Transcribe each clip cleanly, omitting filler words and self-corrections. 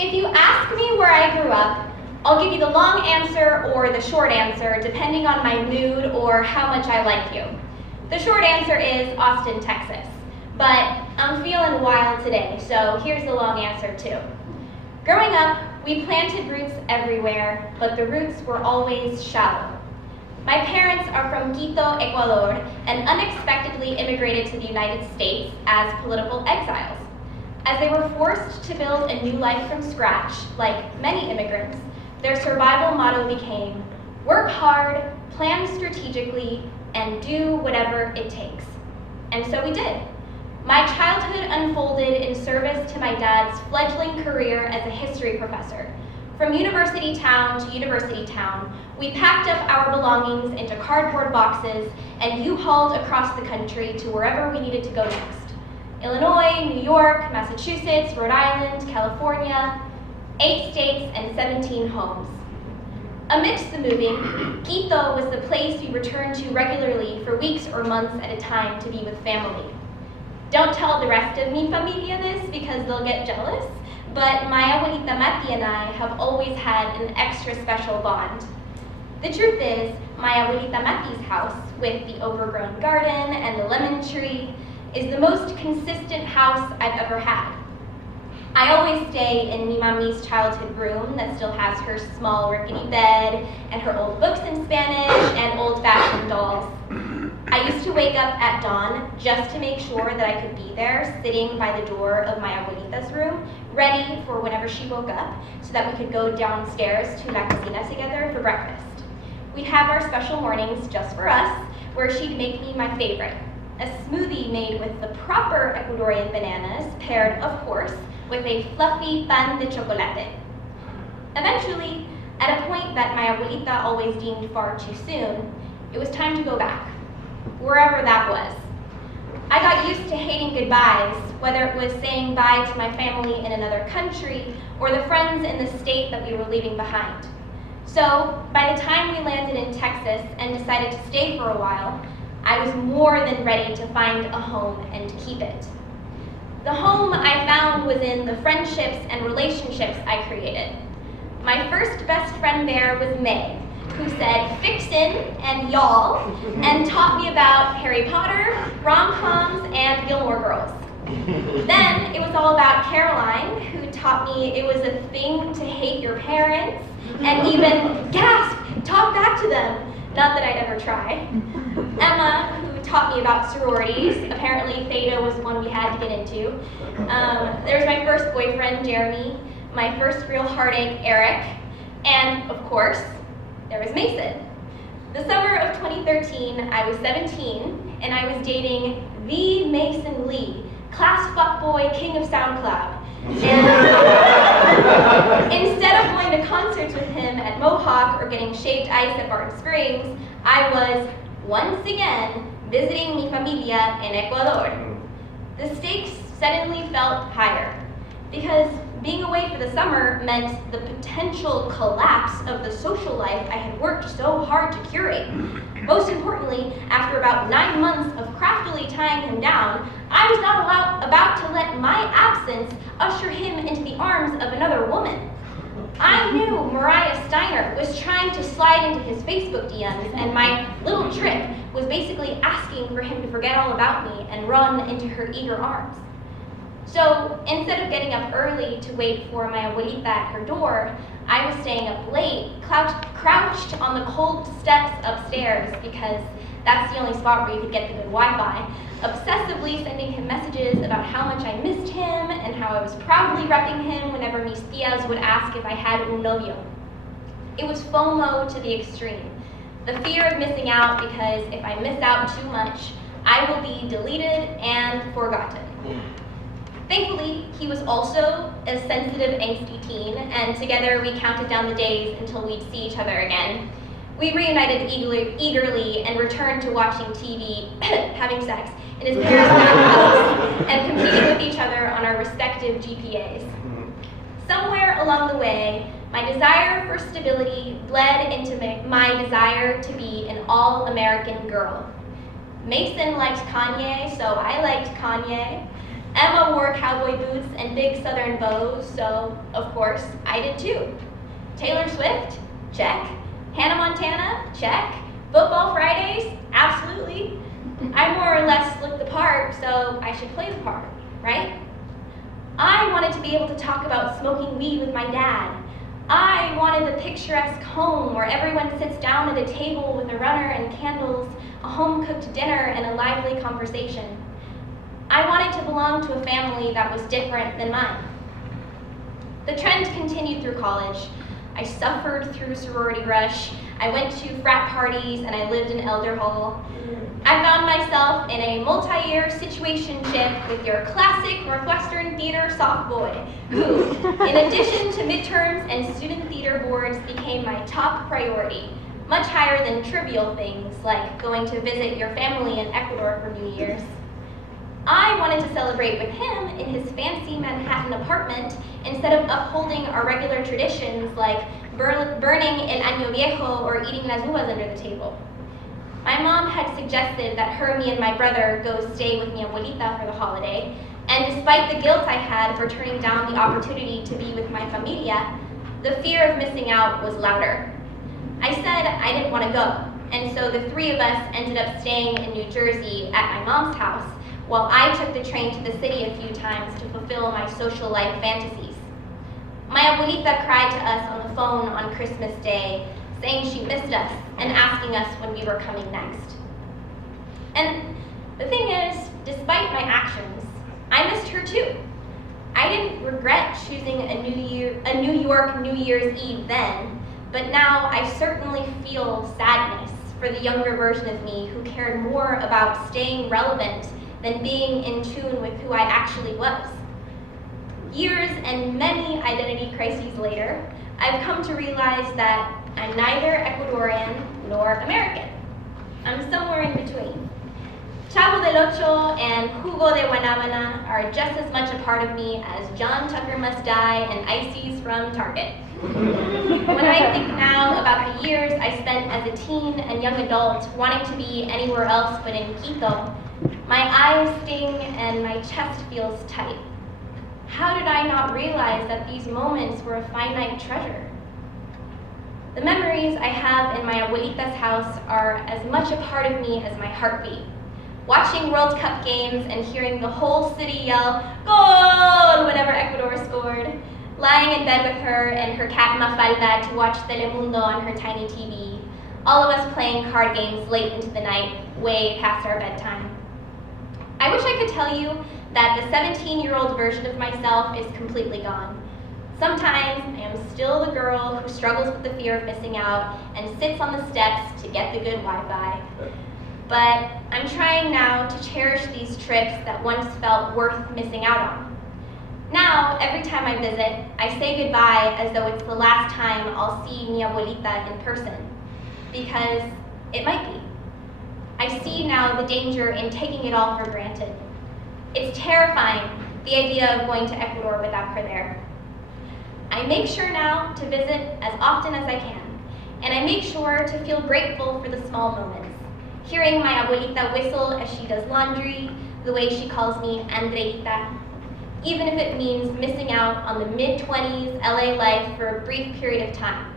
If you ask me where I grew up, I'll give you the long answer or the short answer, depending on my mood or how much I like you. The short answer is Austin, Texas. But I'm feeling wild today, so here's the long answer too. Growing up, we planted roots everywhere, but the roots were always shallow. My parents are from Quito, Ecuador, and unexpectedly immigrated to the United States as political exiles. As they were forced to build a new life from scratch, like many immigrants, their survival motto became, work hard, plan strategically, and do whatever it takes. And so we did. My childhood unfolded in service to my dad's fledgling career as a history professor. From university town to university town, we packed up our belongings into cardboard boxes and U-hauled across the country to wherever we needed to go next. Illinois, New York, Massachusetts, Rhode Island, California, 8 states and 17 homes. Amidst the moving, Quito was the place we returned to regularly for weeks or months at a time to be with family. Don't tell the rest of mi familia this because they'll get jealous, but my abuelita Mati and I have always had an extra special bond. The truth is, my abuelita Mati's house, with the overgrown garden and the lemon tree, is the most consistent house I've ever had. I always stay in mi mami's childhood room that still has her small rickety bed and her old books in Spanish and old-fashioned dolls. I used to wake up at dawn just to make sure that I could be there, sitting by the door of my abuelita's room, ready for whenever she woke up, so that we could go downstairs to la cocina together for breakfast. We'd have our special mornings just for us, where she'd make me my favorite, a smoothie made with the proper Ecuadorian bananas, paired, of course, with a fluffy pan de chocolate. Eventually, at a point that my abuelita always deemed far too soon, it was time to go back, wherever that was. I got used to hating goodbyes, whether it was saying bye to my family in another country or the friends in the state that we were leaving behind. So, by the time we landed in Texas and decided to stay for a while, I was more than ready to find a home and keep it. The home I found was in the friendships and relationships I created. My first best friend there was May, who said "fixin" and "y'all" and taught me about Harry Potter, rom-coms, and Gilmore Girls. Then it was all about Caroline, who taught me it was a thing to hate your parents and even, gasp, talk back to them. Not that I'd ever try. Emma, who taught me about sororities. Apparently Theta was one we had to get into. There was my first boyfriend, Jeremy, my first real heartache, Eric, and of course, there was Mason. The summer of 2013, I was 17, and I was dating the Mason Lee, class fuckboy, king of SoundCloud. And instead of going to concerts with him at Mohawk or getting shaved ice at Barton Springs, I was, once again, visiting mi familia in Ecuador. The stakes suddenly felt higher, because being away for the summer meant the potential collapse of the social life I had worked so hard to curate. Most importantly, after about 9 months of craftily tying him down, I was not about to let my absence usher him into the arms of another woman. I knew Mariah Steiner was trying to slide into his Facebook DMs, and my little trip was basically asking for him to forget all about me and run into her eager arms. So instead of getting up early to wait for my abuelita at her door, I was staying up late, crouched on the cold steps upstairs because that's the only spot where you could get the good Wi-Fi, obsessively sending him messages about how much I missed him and how I was proudly repping him whenever mis tias would ask if I had un novio. It was FOMO to the extreme. The fear of missing out because if I miss out too much, I will be deleted and forgotten. Thankfully, he was also a sensitive, angsty teen, and together we counted down the days until we'd see each other again. We reunited eagerly and returned to watching TV, having sex, in his parents' house, and competing with each other on our respective GPAs. Somewhere along the way, my desire for stability bled into my desire to be an all-American girl. Mason liked Kanye, so I liked Kanye. Emma wore cowboy boots and big southern bows, so of course I did too. Taylor Swift? Check. Hannah Montana? Check. Football Fridays? Absolutely. I more or less look the part, so I should play the part, right? I wanted to be able to talk about smoking weed with my dad. I wanted the picturesque home where everyone sits down at a table with a runner and candles, a home-cooked dinner, and a lively conversation. I wanted to belong to a family that was different than mine. The trend continued through college. I suffered through sorority rush. I went to frat parties and I lived in Elder Hall. I found myself in a multi-year situationship with your classic Northwestern theater soft boy, who, in addition to midterms and student theater boards, became my top priority, much higher than trivial things like going to visit your family in Ecuador for New Year's. I wanted to celebrate with him in his fancy Manhattan apartment instead of upholding our regular traditions like burning El Año Viejo or eating las uvas under the table. My mom had suggested that me and my brother go stay with mi abuelita for the holiday, and despite the guilt I had for turning down the opportunity to be with my familia, the fear of missing out was louder. I said I didn't want to go, and so the three of us ended up staying in New Jersey at my mom's house, while I took the train to the city a few times to fulfill my social life fantasies. My abuelita cried to us on the phone on Christmas Day, saying she missed us and asking us when we were coming next. And the thing is, despite my actions, I missed her too. I didn't regret choosing a New York New Year's Eve then, but now I certainly feel sadness for the younger version of me who cared more about staying relevant than being in tune with who I actually was. Years and many identity crises later, I've come to realize that I'm neither Ecuadorian nor American. I'm somewhere in between. Chavo del Ocho and Jugo de Guanábana are just as much a part of me as John Tucker Must Die and Ices from Target. When I think now about the years I spent as a teen and young adult wanting to be anywhere else but in Quito, my eyes sting and my chest feels tight. How did I not realize that these moments were a finite treasure? The memories I have in my abuelita's house are as much a part of me as my heartbeat. Watching World Cup games and hearing the whole city yell, "Goal!" whenever Ecuador scored. Lying in bed with her and her cat Mafalda to watch Telemundo on her tiny TV. All of us playing card games late into the night, way past our bedtime. I wish I could tell you that the 17-year-old version of myself is completely gone. Sometimes I am still the girl who struggles with the fear of missing out and sits on the steps to get the good Wi-Fi. But I'm trying now to cherish these trips that once felt worth missing out on. Now, every time I visit, I say goodbye as though it's the last time I'll see mi abuelita in person, because it might be. I see now the danger in taking it all for granted. It's terrifying, the idea of going to Ecuador without her there. I make sure now to visit as often as I can, and I make sure to feel grateful for the small moments. Hearing my abuelita whistle as she does laundry, the way she calls me Andreita, even if it means missing out on the mid-20s LA life for a brief period of time.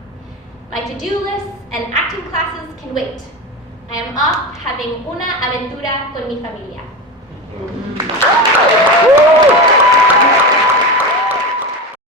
My to-do lists and acting classes can wait. I am off having una aventura con mi familia.